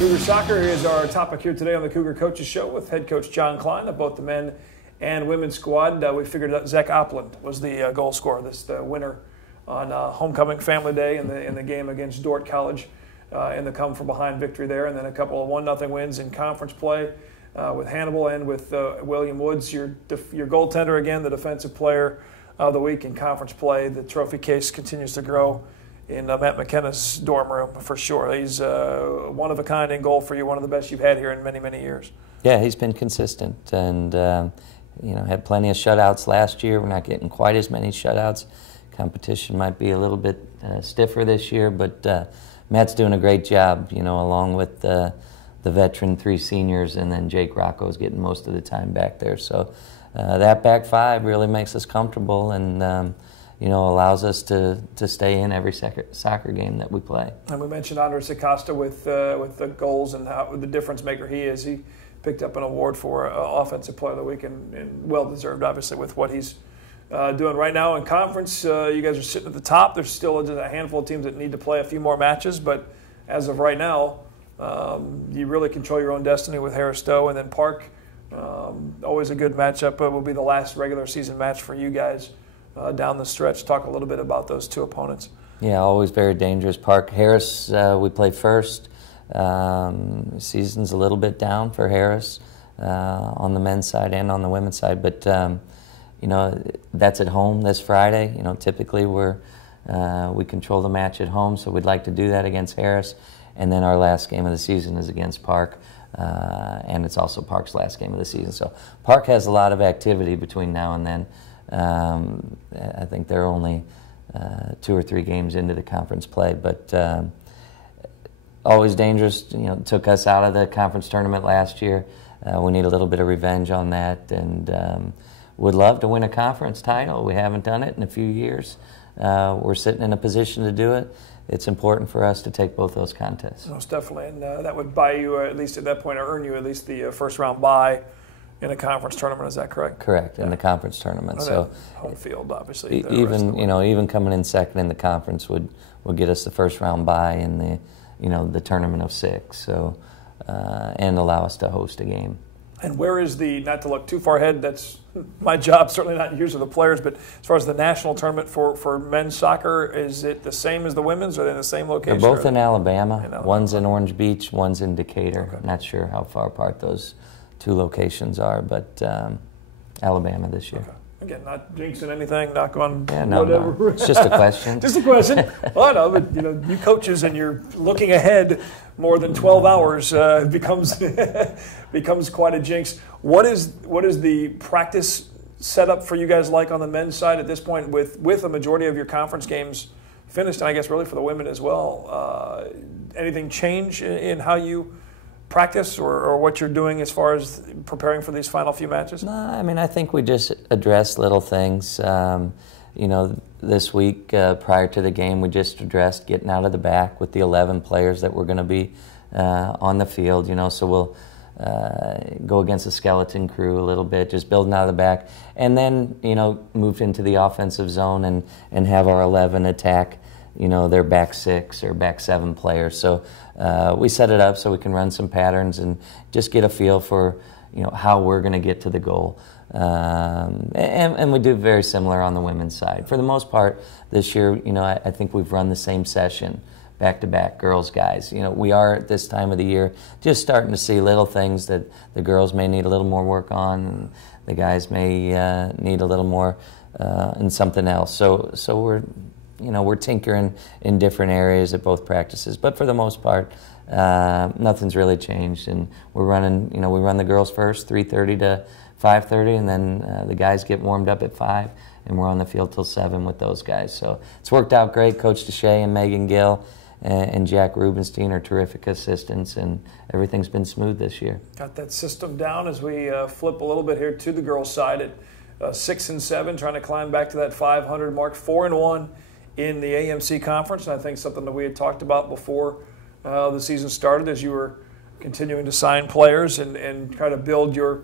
Cougar soccer is our topic here today on the Cougar Coaches Show with head coach John Klein of both the men and women's squad. We figured out Zach Opland was the goal scorer, the winner on homecoming family day in the game against Dordt College in the come-from-behind victory there, and then a couple of 1-0 wins in conference play with Hannibal and with William Woods, your goaltender again, the defensive player of the week in conference play. The trophy case continues to grow in Matt McKenna's dorm room for sure. He's one of a kind in goal for you, one of the best you've had here in many, many years. Yeah, he's been consistent and had plenty of shutouts last year. We're not getting quite as many shutouts. Competition might be a little bit stiffer this year, but Matt's doing a great job, along with the veteran 3 seniors, and then Jake Rocco's getting most of the time back there. So that back 5 really makes us comfortable and allows us to stay in every soccer game that we play. And we mentioned Andres Acosta with the goals and how the difference maker he is. He picked up an award for Offensive Player of the Week and well-deserved, obviously, with what he's doing right now in conference. You guys are sitting at the top. There's still just a handful of teams that need to play a few more matches, but as of right now, you really control your own destiny with Harris Stowe, and then Park. Always a good matchup, but will be the last regular season match for you guys down the stretch. Talk a little bit about those 2 opponents. Yeah, always very dangerous. Park Harris, we play first. Season's a little bit down for Harris on the men's side and on the women's side, but that's at home this Friday. Typically we control the match at home, so we'd like to do that against Harris. And then our last game of the season is against Park, and it's also Park's last game of the season. So Park has a lot of activity between now and then. I think they're only 2 or 3 games into the conference play, but always dangerous. Took us out of the conference tournament last year. We need a little bit of revenge on that, and would love to win a conference title. We haven't done it in a few years. We're sitting in a position to do it. It's important for us to take both those contests. Most definitely, and that would buy you, at least at that point, or earn you at least the first-round bye in a conference tournament. Is that correct? Correct, in the conference tournament. So home field, obviously. Even coming in second in the conference would get us the first-round bye in the tournament of 6. So and allow us to host a game. And where is not to look too far ahead, that's my job, certainly not yours or the players, but as far as the national tournament for men's soccer, is it the same as the women's, or are they in the same location? They're both in Alabama. One's in Orange Beach, one's in Decatur. Okay. I'm not sure how far apart those 2 locations are, but Alabama this year. Okay. Again, not jinxing anything, knock on whatever. No. It's just a question. Just a question. Well, no, but you coaches and you're looking ahead more than 12 hours becomes quite a jinx. What is the practice setup for you guys like on the men's side at this point with a majority of your conference games finished, and I guess really for the women as well? Anything change in how you practice or what you're doing as far as preparing for these final few matches? No, I think we just address little things. This week prior to the game, we just addressed getting out of the back with the 11 players that were going to be on the field. So we'll go against the skeleton crew a little bit, just building out of the back, and then moved into the offensive zone and have our 11 attack their back 6 or back 7 players. So we set it up so we can run some patterns and just get a feel for how we're going to get to the goal. And we do very similar on the women's side. For the most part this year, I think we've run the same session back-to-back, girls, guys. We are at this time of the year just starting to see little things that the girls may need a little more work on, and the guys may need a little more in something else. So we're tinkering in different areas at both practices, but for the most part, nothing's really changed. And we're running, we run the girls first, 3:30 to 5:30, and then the guys get warmed up at 5, and we're on the field till 7 with those guys. So it's worked out great. Coach Deshay and Megan Gill and Jack Rubenstein are terrific assistants, and everything's been smooth this year. Got that system down as we flip a little bit here to the girls' side at 6-7, trying to climb back to that 500 mark, 4-1 in the AMC conference. And I think something that we had talked about before the season started as you were continuing to sign players and try to build your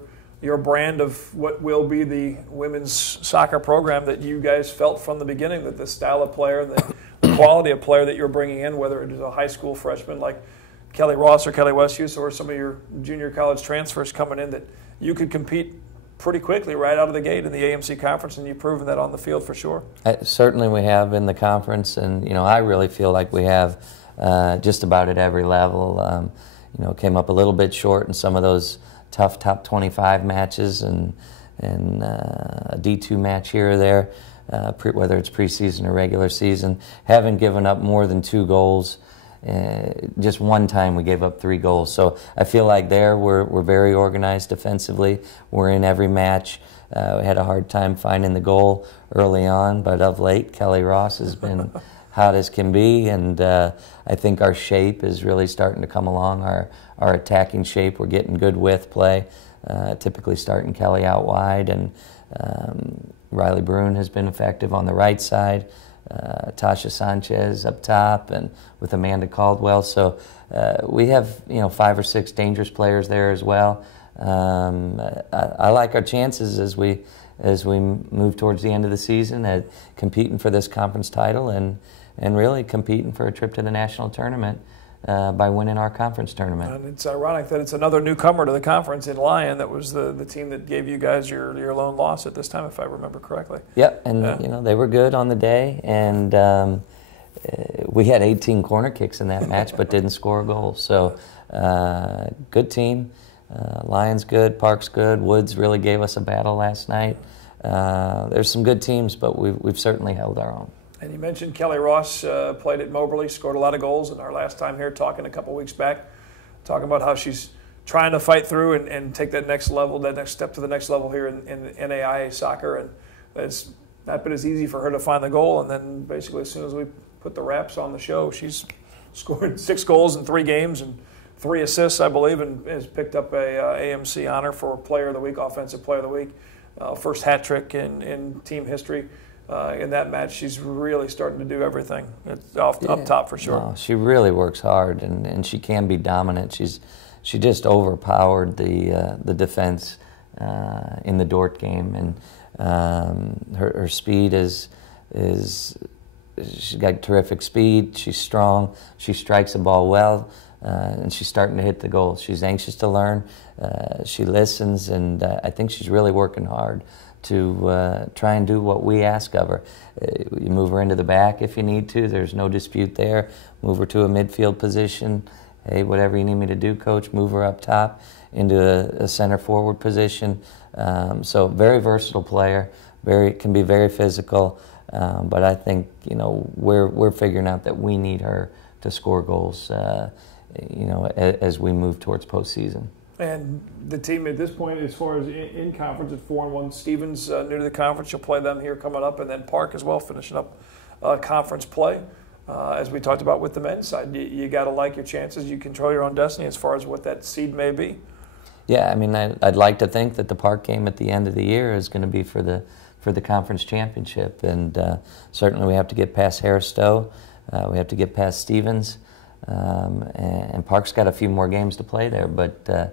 brand of what will be the women's soccer program that you guys felt from the beginning, that the style of player, the quality of player that you're bringing in, whether it is a high school freshman like Kelly Ross or Kelly Westhuse or some of your junior college transfers coming in that you could compete pretty quickly right out of the gate in the AMC conference, and you've proven that on the field for sure. Certainly we have in the conference, and I really feel like we have just about at every level. Came up a little bit short in some of those tough top 25 matches and a D2 match here or there, whether it's preseason or regular season. Haven't given up more than 2 goals. Just one time we gave up 3 goals. So I feel like we're very organized defensively. We're in every match. We had a hard time finding the goal early on, but of late, Kelly Ross has been hot as can be, and I think our shape is really starting to come along, our attacking shape. We're getting good width play, typically starting Kelly out wide, and Riley Brune has been effective on the right side. Tasha Sanchez up top, and with Amanda Caldwell. So we have 5 or 6 dangerous players there as well. I like our chances as we move towards the end of the season at competing for this conference title and really competing for a trip to the national tournament by winning our conference tournament. And it's ironic that it's another newcomer to the conference in Lyon that was the team that gave you guys your lone loss at this time, if I remember correctly. Yep, and they were good on the day, and we had 18 corner kicks in that match but didn't score a goal. So good team. Lyon's good, Park's good, Woods really gave us a battle last night. There's some good teams, but we've certainly held our own. And you mentioned Kelly Ross played at Moberly, scored a lot of goals. And our last time here talking a couple weeks back, talking about how she's trying to fight through and take that next level, that next step to the next level here in NAIA soccer. And it's not been as easy for her to find the goal. And then basically as soon as we put the wraps on the show, she's scored 6 goals in 3 games and 3 assists, I believe, and has picked up a AMC honor for Player of the Week, Offensive Player of the Week. First hat trick in team history. In that match, she's really starting to do everything up top for sure. No, she really works hard, and she can be dominant. She just overpowered the defense in the Dort game, and her speed is she's got terrific speed. She's strong. She strikes the ball well, and she's starting to hit the goal. She's anxious to learn. She listens, and I think she's really working hard to try and do what we ask of her. You move her into the back if you need to. There's no dispute there. Move her to a midfield position. Hey, whatever you need me to do, Coach. Move her up top into a center forward position. So very versatile player. Can be very physical. But I think we're figuring out that we need her to score goals. As we move towards postseason. And the team at this point, as far as in conference, at 4-1. Stevens new to the conference. You'll play them here coming up, and then Park as well, finishing up conference play. As we talked about with the men's side, you got to like your chances. You control your own destiny as far as what that seed may be. Yeah, I mean, I'd like to think that the Park game at the end of the year is going to be for the conference championship, and certainly we have to get past Harris Stowe. We have to get past Stevens. And Park's got a few more games to play there, but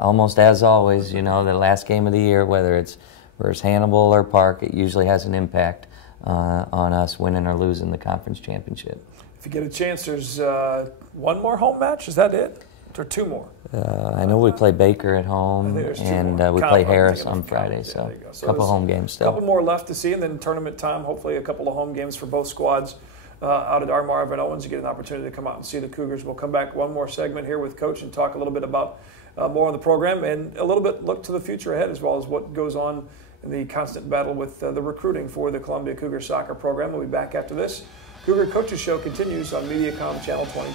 almost as always, the last game of the year, whether it's versus Hannibal or Park, it usually has an impact on us winning or losing the conference championship. If you get a chance, there's 1 more home match. Is that it? Or 2 more? I know we play Baker at home, and we play Harris on Friday, so a couple home games still. A couple more left to see, and then tournament time, hopefully a couple of home games for both squads. Out at Armarv and Owens, you get an opportunity to come out and see the Cougars. We'll come back one more segment here with Coach and talk a little bit about more on the program and a little bit look to the future ahead as well as what goes on in the constant battle with the recruiting for the Columbia Cougar soccer program. We'll be back after this. Cougar Coaches Show continues on Mediacom Channel 22.